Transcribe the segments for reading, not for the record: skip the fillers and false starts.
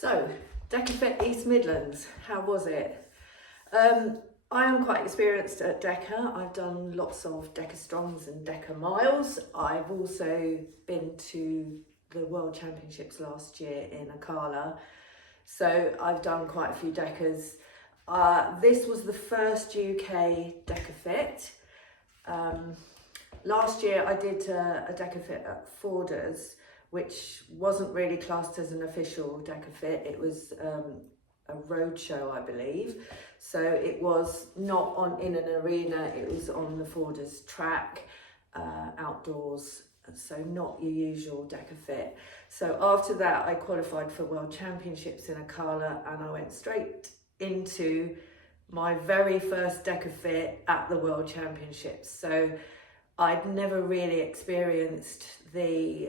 So, DEKA FIT East Midlands, how was it? I am quite experienced at DEKA. I've done lots of DEKA Strongs and DEKA Miles. I've also been to the World Championships last year in Akala. So I've done quite a few DEKAs. This was the first UK DEKA FIT. Last year I did a DEKA FIT at Forders, which wasn't really classed as an official DEKA FIT. It was a road show, I believe. So it was not in an arena, it was on the Forders track, outdoors, so not your usual DEKA FIT. So after that I qualified for World Championships in Akala, and I went straight into my very first DEKA FIT at the World Championships. So I'd never really experienced the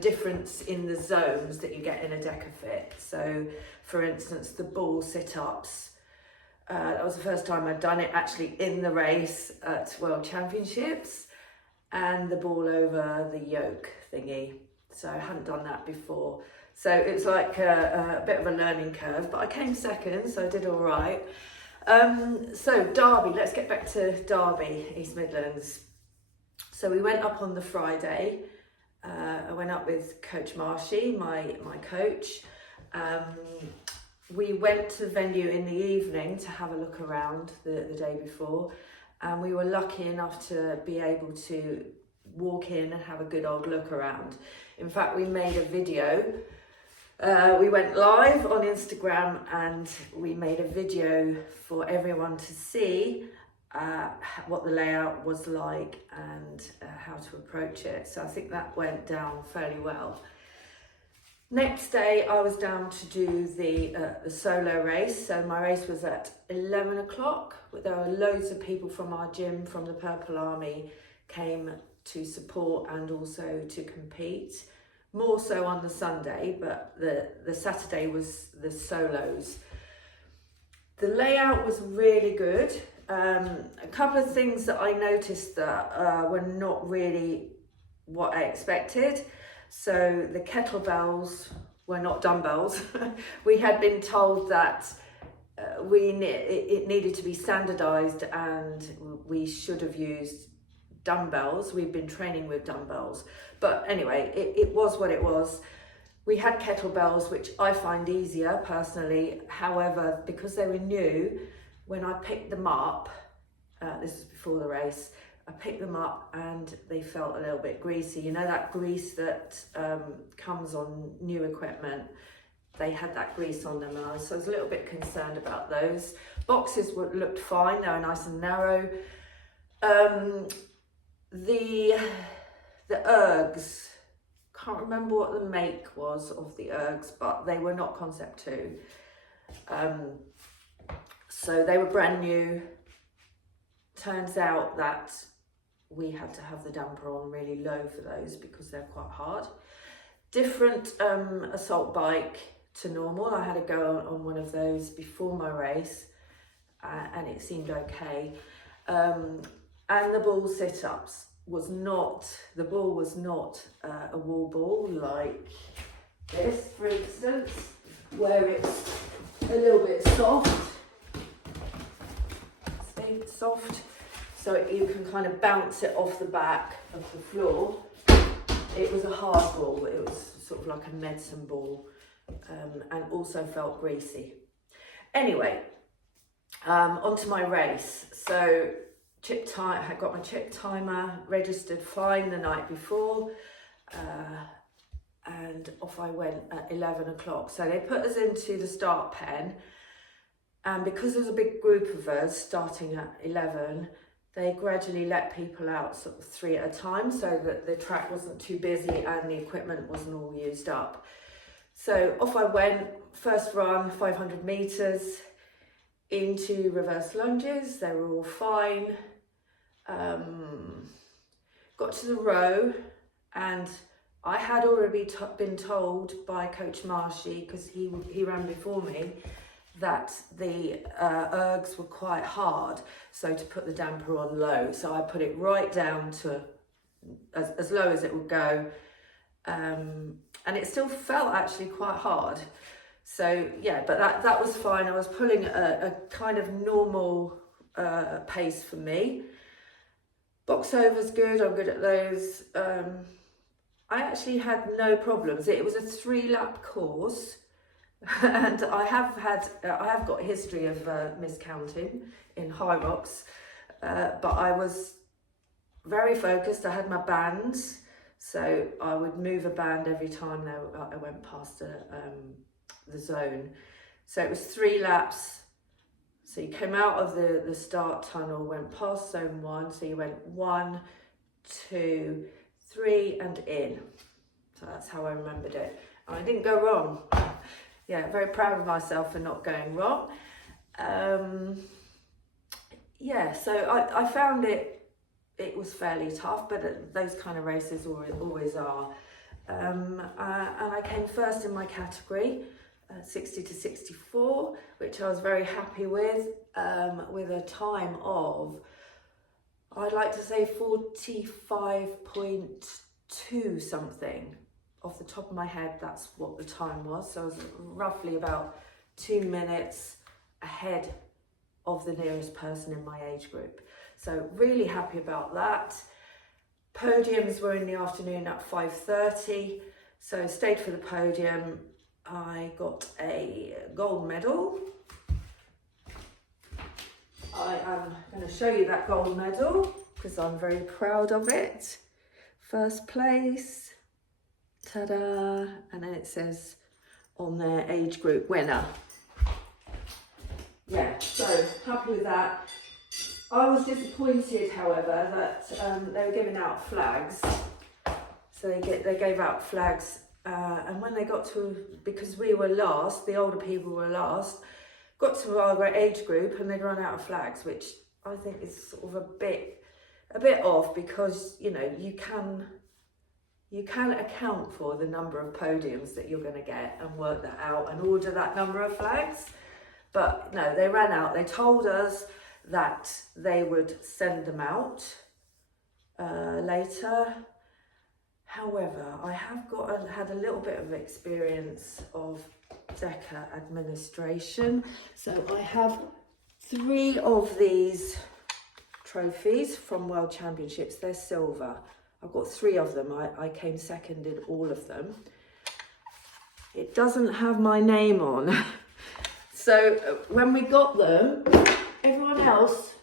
difference in the zones that you get in a DEKA FIT. So for instance, the ball sit-ups, that was the first time I'd done it actually in the race at World Championships, and the ball over the yoke thingy. So I hadn't done that before. So it was like a bit of a learning curve, but I came second, so I did all right. So Derby, let's get back to Derby, East Midlands. So we went up on the Friday. I went up with Coach Marshy, my coach. We went to the venue in the evening to have a look around the day before, and we were lucky enough to be able to walk in and have a good old look around. In fact, we made a video. We went live on Instagram and we made a video for everyone to see what the layout was like and how to approach it. So I think that went down fairly well. Next day I was down to do the solo race. So my race was at 11 o'clock. There were loads of people from our gym, from the Purple Army, came to support and also to compete. More so on the Sunday, but the Saturday was the solos. The layout was really good. A couple of things that I noticed that were not really what I expected. So the kettlebells were not dumbbells. We had been told that it needed to be standardized and we should have used dumbbells. We've been training with dumbbells, but anyway, it was what it was. We had kettlebells, which I find easier personally. However, because they were new, when I picked them up, this was before the race, I picked them up and they felt a little bit greasy. You know that grease that comes on new equipment? They had that grease on them, and so I was a little bit concerned about those. Boxes looked fine, they were nice and narrow. The ergs, can't remember what the make was of the ergs, but they were not Concept 2. So they were brand new. Turns out that we had to have the damper on really low for those because they're quite hard. Different assault bike to normal. I had to go on one of those before my race and it seemed okay. And the ball sit-ups was not a wall ball like this, for instance, where it's a little bit soft, so you can kind of bounce it off the back of the floor. It was a hard ball, it was sort of like a medicine ball, and also felt greasy. Anyway, onto my race. So I got my chip timer registered fine the night before, and off I went at 11 o'clock. So they put us into the start pen, and because there was a big group of us starting at 11, they gradually let people out sort of 3 at a time so that the track wasn't too busy and the equipment wasn't all used up. So off I went, first run, 500 meters, into reverse lunges. They were all fine. Got to the row, and I had already been told by Coach Marshy, because he ran before me, that the ergs were quite hard, so to put the damper on low. So I put it right down to as low as it would go, and it still felt actually quite hard. So yeah, but that was fine. I was pulling a kind of normal pace for me. Box over's good, I'm good at those. I actually had no problems. It was a 3-lap course, and I have got a history of miscounting in high rocks, but I was very focused. I had my bands, so I would move a band every time I went past the zone. So it was 3 laps. So you came out of the start tunnel, went past zone 1, so you went 1, 2, 3 and in. So that's how I remembered it. And I didn't go wrong. Yeah, very proud of myself for not going wrong. Yeah, so I found it was fairly tough, but those kind of races always are. And I came first in my category, 60 to 64, which I was very happy with a time of, I'd like to say 45.2 something. Off the top of my head, that's what the time was. So I was roughly about 2 minutes ahead of the nearest person in my age group. So really happy about that. Podiums were in the afternoon at 5:30. So stayed for the podium. I got a gold medal. I am going to show you that gold medal because I'm very proud of it. First place, ta-da, and then it says on their age group winner. Yeah, so happy with that. I was disappointed, however, that they were giving out flags. So they gave out flags, and when they got to, because we were last, the older people were last, got to our age group and they'd run out of flags, which I think is sort of a bit off, because you know you can account for the number of podiums that you're going to get and work that out and order that number of flags. But no, they ran out. They told us that they would send them out later. However, I have had a little bit of experience of DEKA administration. So I have 3 of these trophies from World Championships. They're silver. I've got 3 of them. I came second in all of them. It doesn't have my name on. So when we got them, everyone else,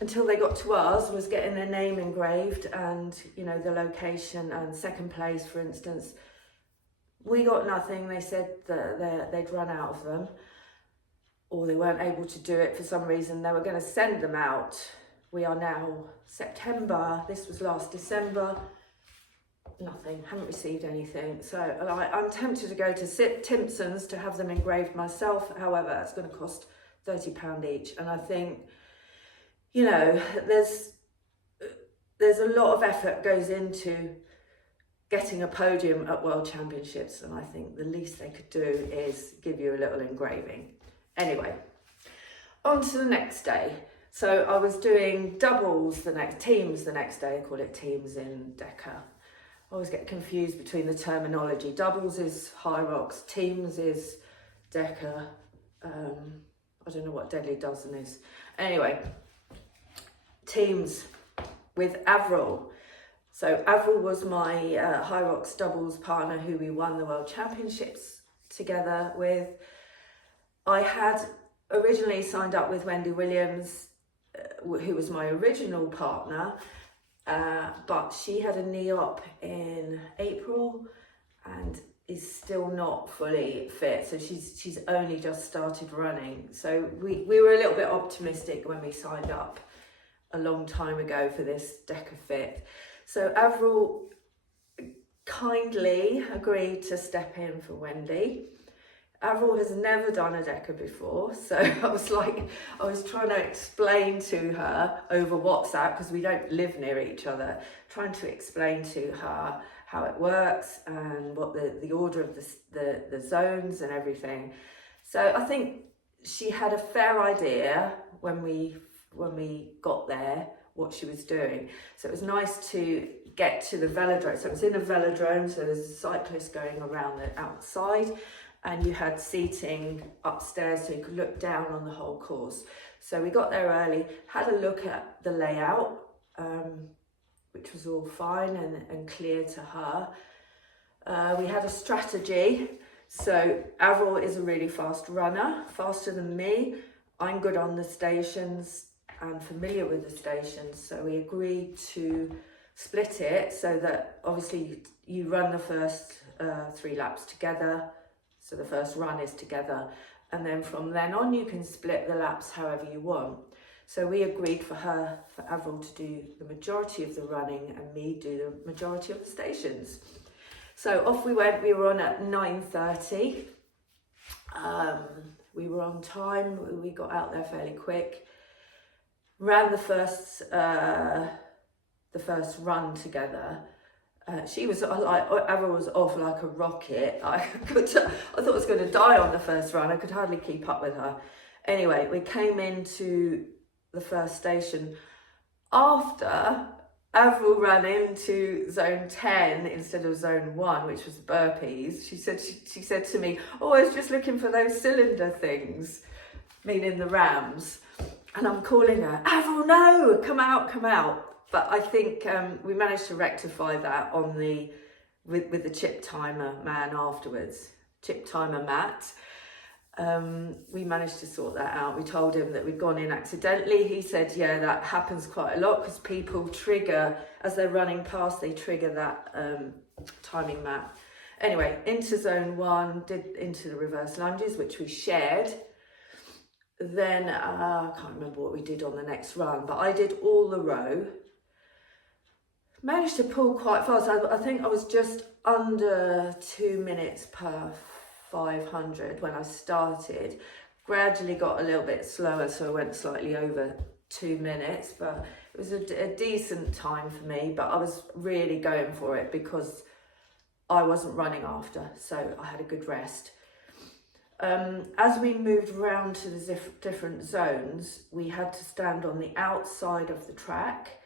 until they got to us, was getting their name engraved and, you know, the location and second place, for instance. We got nothing. They said that they'd run out of them, or they weren't able to do it for some reason. They were going to send them out. We are now September. This was last December. Nothing. Haven't received anything. So I'm tempted to go to Timpson's to have them engraved myself. However, that's going to cost £30 each. And I think, you know, there's a lot of effort goes into getting a podium at World Championships, and I think the least they could do is give you a little engraving. Anyway, on to the next day. So I was doing teams the next day. I call it teams in DEKA. I always get confused between the terminology. Doubles is high rocks, teams is DEKA. I don't know what Deadly Dozen is. Anyway, teams with Avril. So Avril was my high rocks doubles partner who we won the World Championships together with. I had originally signed up with Wendy Williams, who was my original partner, but she had a knee op in April and is still not fully fit. So she's only just started running. So we were a little bit optimistic when we signed up a long time ago for this DEKA FIT. So Avril kindly agreed to step in for Wendy. Avril has never done a DEKA before, so I was trying to explain to her over WhatsApp, because we don't live near each other, trying to explain to her how it works and what the order of the zones and everything. So I think she had a fair idea when we got there what she was doing. So it was nice to get to the velodrome. So it was in a velodrome, so there's a cyclist going around the outside, and you had seating upstairs so you could look down on the whole course. So we got there early, had a look at the layout, which was all fine and clear to her. We had a strategy. So Avril is a really fast runner, faster than me. I'm good on the stations and familiar with the stations. So we agreed to split it so that obviously you run the first 3 laps together. So the first run is together. And then from then on, you can split the laps however you want. So we agreed for Avril to do the majority of the running and me do the majority of the stations. So off we went. We were on at 9:30. We were on time. We got out there fairly quick. Ran the first run together. She was like, Avril was off like a rocket. I thought I was going to die on the first run. I could hardly keep up with her. Anyway, we came into the first station after Avril ran into zone 10 instead of zone 1, which was burpees. She said to me, "Oh, I was just looking for those cylinder things," meaning the rams. And I'm calling her, "Avril, no, come out." But I think we managed to rectify that on with the chip timer man afterwards, chip timer Matt. We managed to sort that out. We told him that we'd gone in accidentally. He said, yeah, that happens quite a lot because people trigger, as they're running past, they trigger that timing mat. Anyway, into zone 1, into the reverse lunges, which we shared. Then, I can't remember what we did on the next run, but I did all the row. Managed to pull quite fast. I think I was just under 2 minutes per 500 when I started. Gradually got a little bit slower, so I went slightly over 2 minutes, but it was a decent time for me. But I was really going for it because I wasn't running after, so I had a good rest. As we moved around to the different zones, we had to stand on the outside of the track.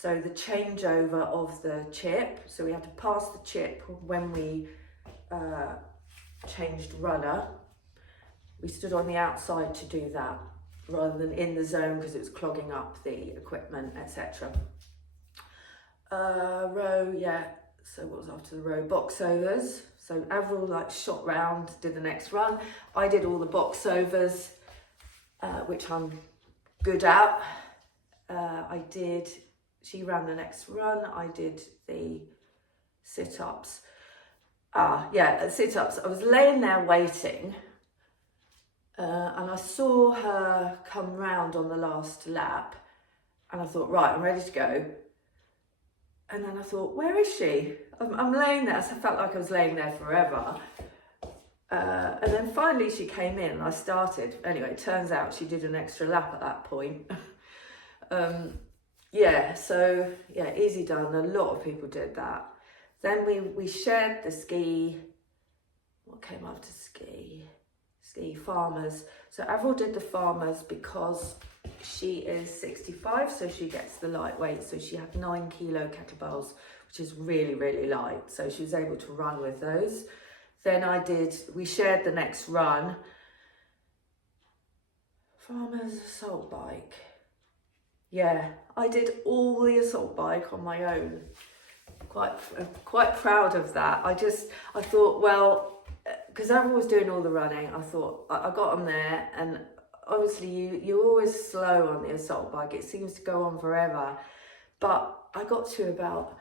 So the changeover of the chip, so we had to pass the chip when we changed runner. We stood on the outside to do that rather than in the zone because it was clogging up the equipment, etc. Row, yeah. So what was after the row? Box overs. So Avril shot round, did the next run. I did all the box overs, which I'm good at. She ran the next run. I did the sit-ups. Sit-ups. I was laying there waiting, and I saw her come round on the last lap, and I thought, right, I'm ready to go. And then I thought, where is she? I'm laying there. So I felt like I was laying there forever. And then finally she came in and I started. Anyway, it turns out she did an extra lap at that point. Easy done. A lot of people did that. Then we shared the ski. What came after ski? Ski farmers. So Avril did the farmers because she is 65, so she gets the lightweight. So she had 9 kilo kettlebells, which is really, really light. So she was able to run with those. Then we shared the next run. Farmers assault bike. Yeah, I did all the assault bike on my own. Quite proud of that. I thought, well, because Avril was doing all the running, I thought I got on there, and obviously you're always slow on the assault bike. It seems to go on forever. But I got to about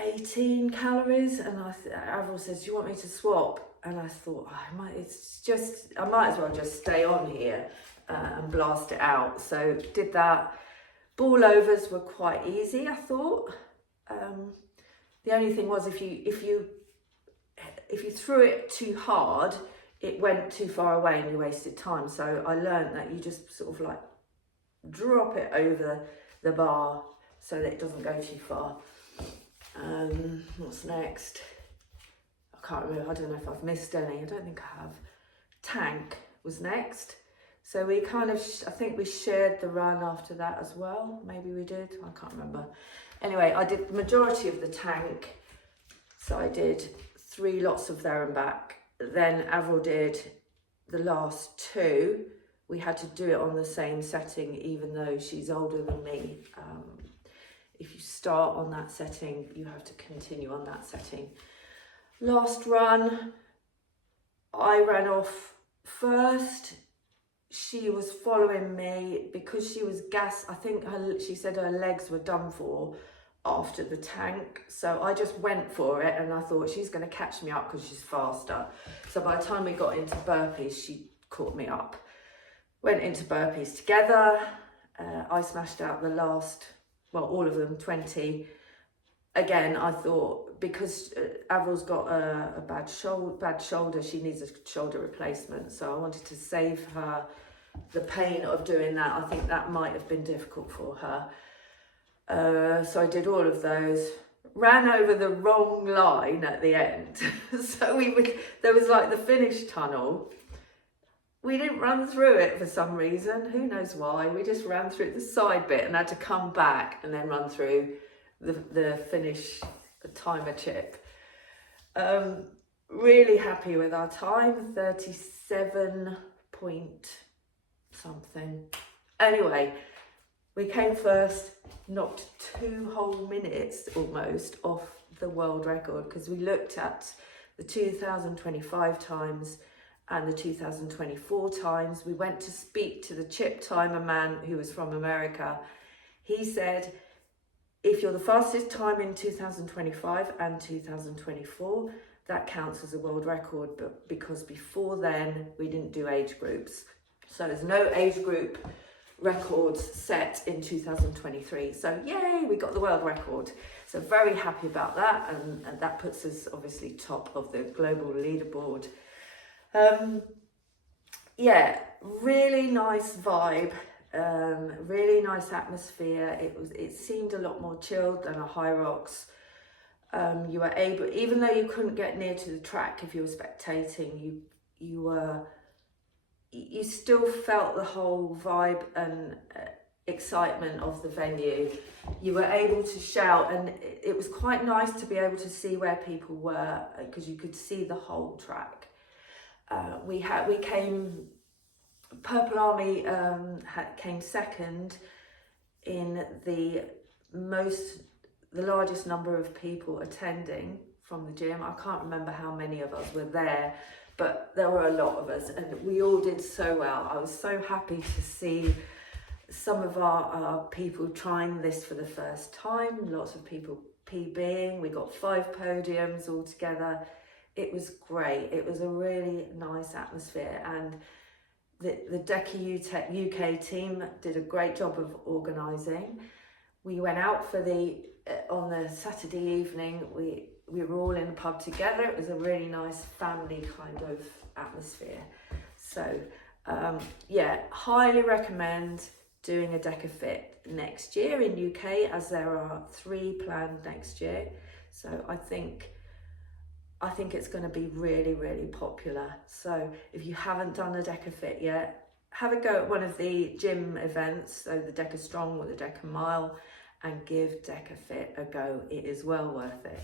18 calories and Avril says, do you want me to swap? And I thought, I might as well just stay on here and blast it out. So did that. Ball overs were quite easy, I thought. The only thing was if you threw it too hard, it went too far away and you wasted time. So I learned that you just sort of drop it over the bar so that it doesn't go too far. What's next? I can't remember. I don't know if I've missed any. I don't think I have. Tank was next. So we kind of, I think we shared the run after that as well. Maybe we did, I can't remember. Anyway, I did the majority of the tank. So I did 3 lots of there and back. Then Avril did the last 2. We had to do it on the same setting, even though she's older than me. If you start on that setting, you have to continue on that setting. Last run, I ran off first. She was following me because she was I think she said her legs were done for after the tank. So I just went for it and I thought she's going to catch me up because she's faster. So by the time we got into burpees, she caught me up. Went into burpees together. I smashed out the last, well, all of them, 20. Again, I thought because Avril's got a bad shoulder, she needs a shoulder replacement. So I wanted to save her the pain of doing that. I think that might have been difficult for her. So I did all of those. Ran over the wrong line at the end. So there was like the finish tunnel. We didn't run through it for some reason. Who knows why? We just ran through the side bit and had to come back and then run through the finish timer chip. Really happy with our time, 37 point something. Anyway, we came first, knocked 2 whole minutes almost off the world record because we looked at the 2025 times and the 2024 times. We went to speak to the chip timer man who was from America. He said, if you're the fastest time in 2025 and 2024, that counts as a world record, but because before then we didn't do age groups. So there's no age group records set in 2023. So yay, we got the world record. So very happy about that, and that puts us obviously top of the global leaderboard. Yeah, really nice vibe, really nice atmosphere. It seemed a lot more chilled than a High Rocks. You were able, even though you couldn't get near to the track if you were spectating, you still felt the whole vibe and excitement of the venue. You were able to shout, and it was quite nice to be able to see where people were because you could see the whole track. We came, Purple Army came second in the largest number of people attending from the gym. I can't remember how many of us were there, but there were a lot of us and we all did so well. I was so happy to see some of our people trying this for the first time, lots of people PBing. We got 5 podiums all together. It was great. It was a really nice atmosphere, and the DEKA UK team did a great job of organising. We went out for on the Saturday evening, we were all in the pub together. It was a really nice family kind of atmosphere. So yeah, highly recommend doing a DEKA FIT next year in UK, as there are 3 planned next year. So I think it's going to be really, really popular. So if you haven't done a DEKA FIT yet, have a go at one of the gym events, so the DEKA Strong or the DEKA Mile, and give DEKA FIT a go. It is well worth it.